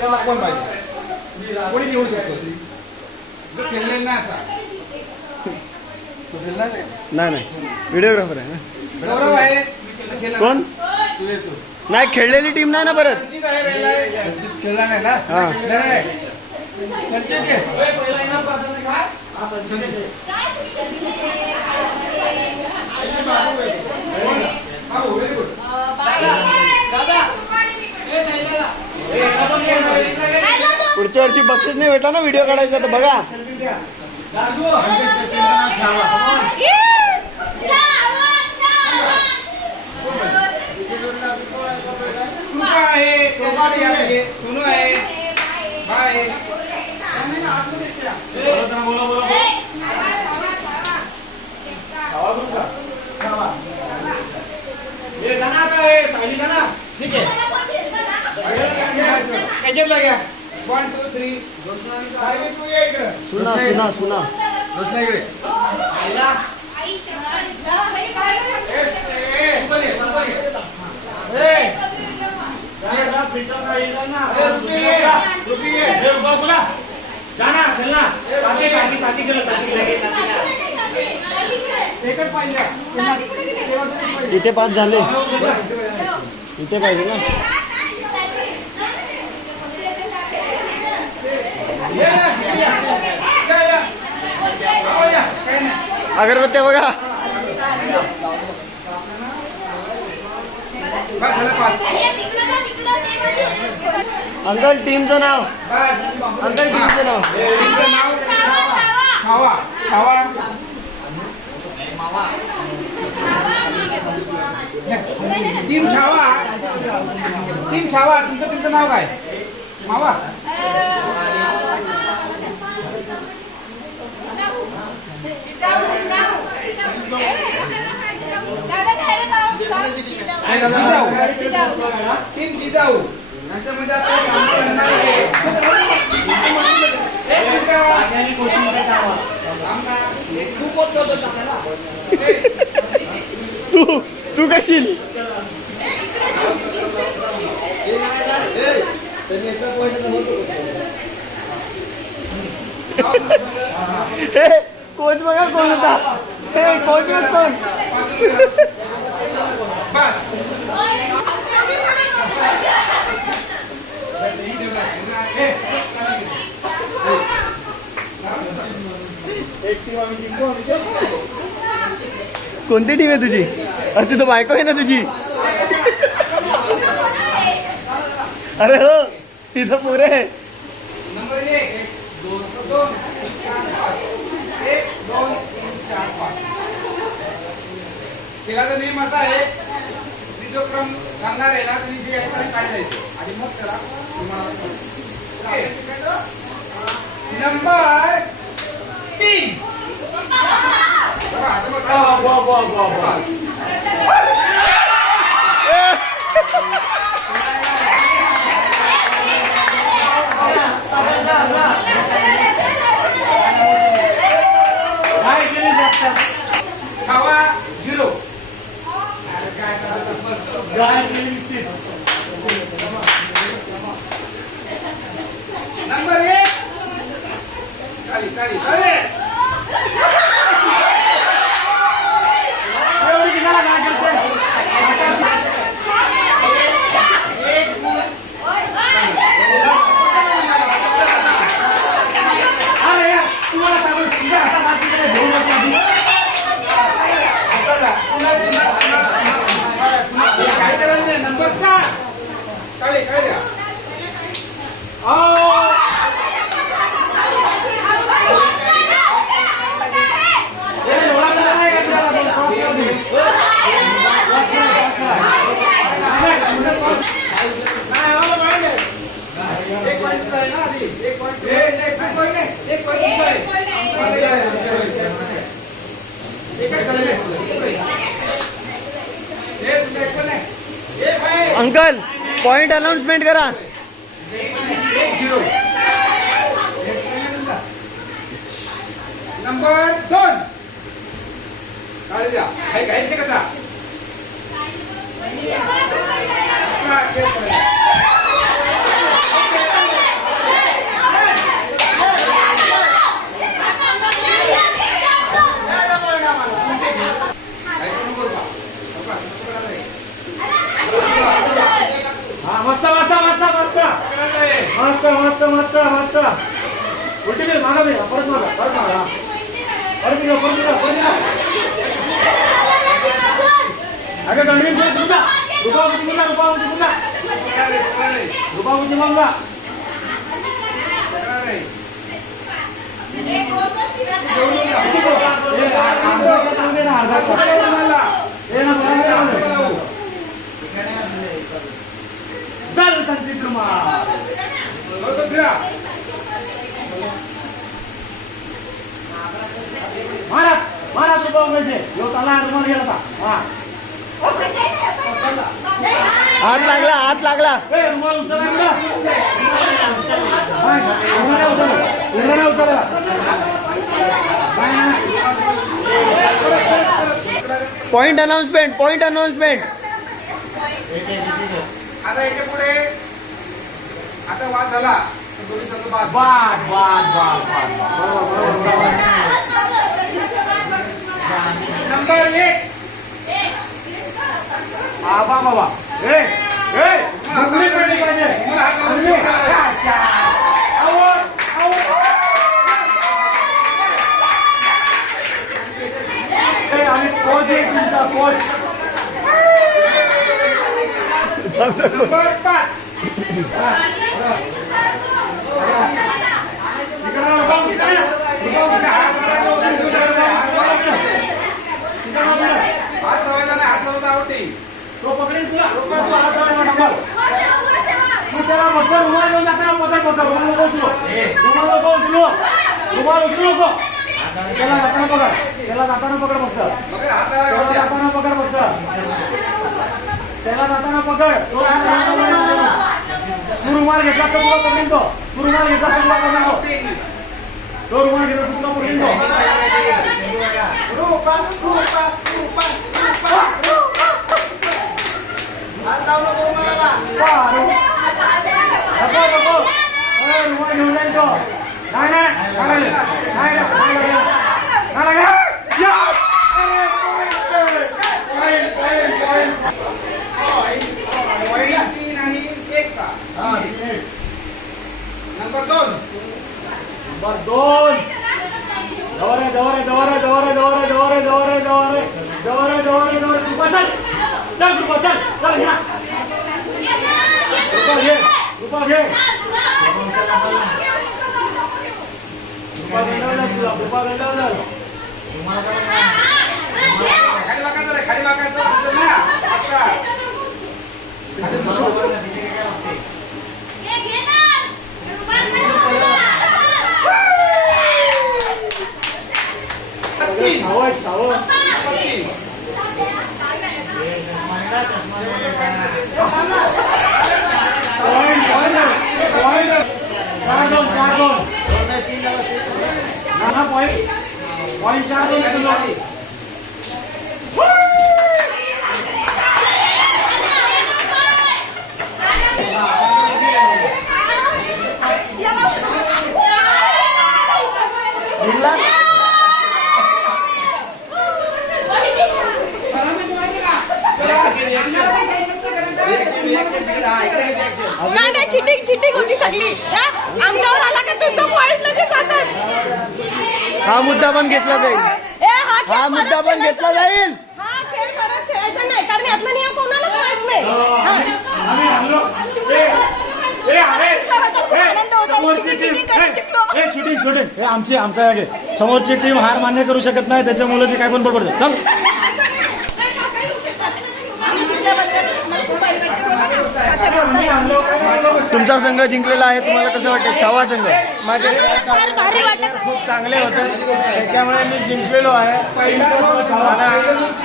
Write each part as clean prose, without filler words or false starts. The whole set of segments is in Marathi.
त्याला कोण पाहिजे कोणी निवडू शकतो खेळलेला नाही असा नाही नाही व्हिडिओग्राफर आहे ना गौरव आहे कोण नाही खेळलेली टीम नाही ना परत खेळला नाही ना हा पुढच्या वर्षी बक्षीस नाही भेटला ना व्हिडिओ काढायचा तर बघा सुनू आहे बाय ठीक आहे कैच्यातला घ्या 1 2 3 सुना सुना सुना इथे 5 झाले इथे पाहिजे ना अगरबत्त्या बघा अंकल टीमचं नाव अंकल टीमचं नाव छावा छावा टीम छावा तुमचं टीमचं नाव काय मावा टीम जिजाऊ तू तू कशील कोच बघा कोण होता कोच बघ कोण कोणती टीम आहे तुझी अरे तिथं बायको आहे ना तुझी अरे हो तिथं पुरे नंबर 1 2 2 1 2 3 4 5 खेळाचा नियम असा आहे मी जो क्रम सांगणार आहे ना तुम्ही जे आहे काढ जायचं आणि मग त्याला नंबर 3 छावा 0 नंबर 1 खाली खाली खाली नंबर 7 काळे काळे द्या अंकल पॉइंट अनाउन्समेंट करा नंबर 2 काढे द्या काही घ्यायचे का मस्त मस्त उलटी घे मागा बे परत मागा परत निघा अगं गणवेश तुमचा रुपावती बोलला संदीप कुमार महाराज रुपये म्हणजे यो त्याला रुमाल गेला होता हात लागला रुमाल उचलला उचलला पॉइंट अनाउन्समेंट आता याच्या पुढे आता वाद झाला दोन्ही संघ बाद नंबर 1 बाबा पडली पाहिजे आम्ही कोच आहे तुमचा कोच नंबर 5 तो पकडेल तुला तू त्याला बघतो रुमाल घेऊन जाताना पकड रुमाल उचलू नको त्याला जाताना पकड फक्त तू रुमाल घेतला तर तुला पकडेल तो रुमाल घेतला तर तुला पकडेल नंबर 2 खाली पॉइंट 4 नाही चिटिंग होती सगळी आमच्यावर आला का तुमचा पॉइंट लगेच जातात हा मुद्दा पण घेतला जाईल हा मुद्दा पण घेतला जाईल हा खेळ परत खेळायचा नाही कारण यातला नियम कोणालाच माहित नाही आम्ही हल्लो शूटिंग हे आमच्या समोरची टीम हार मान्य करू शकत नाही त्याच्यामुळे ते काय पण बडबडतात चल तुमचा संघ जिंकलेला आहे तुम्हाला कसं वाटतं छावा संघ माझे खूप चांगले होते त्याच्यामुळे मी जिंकलेलो आहे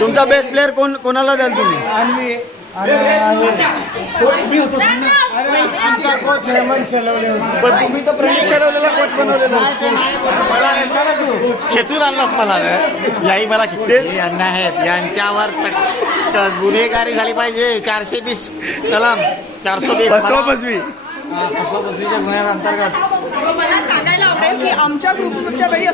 तुमचा बेस्ट प्लेअर कोणाला द्याल तुम्ही कोच मी होतो आमचा कोच हेमंत चलवले होते पण तुम्ही तर प्रणित ठरवलेला कोच बनवलेला मला नेता ना तू खेचून आणलास मला याही मला यांना आहेत यांच्यावर गुन्हेगारी झाली पाहिजे 420 कलम 420 फसवी फसवणुकीच्या गुन्ह्या अंतर्गत मला सांगायला आवडेल की आमच्या ग्रुपच्या वेळी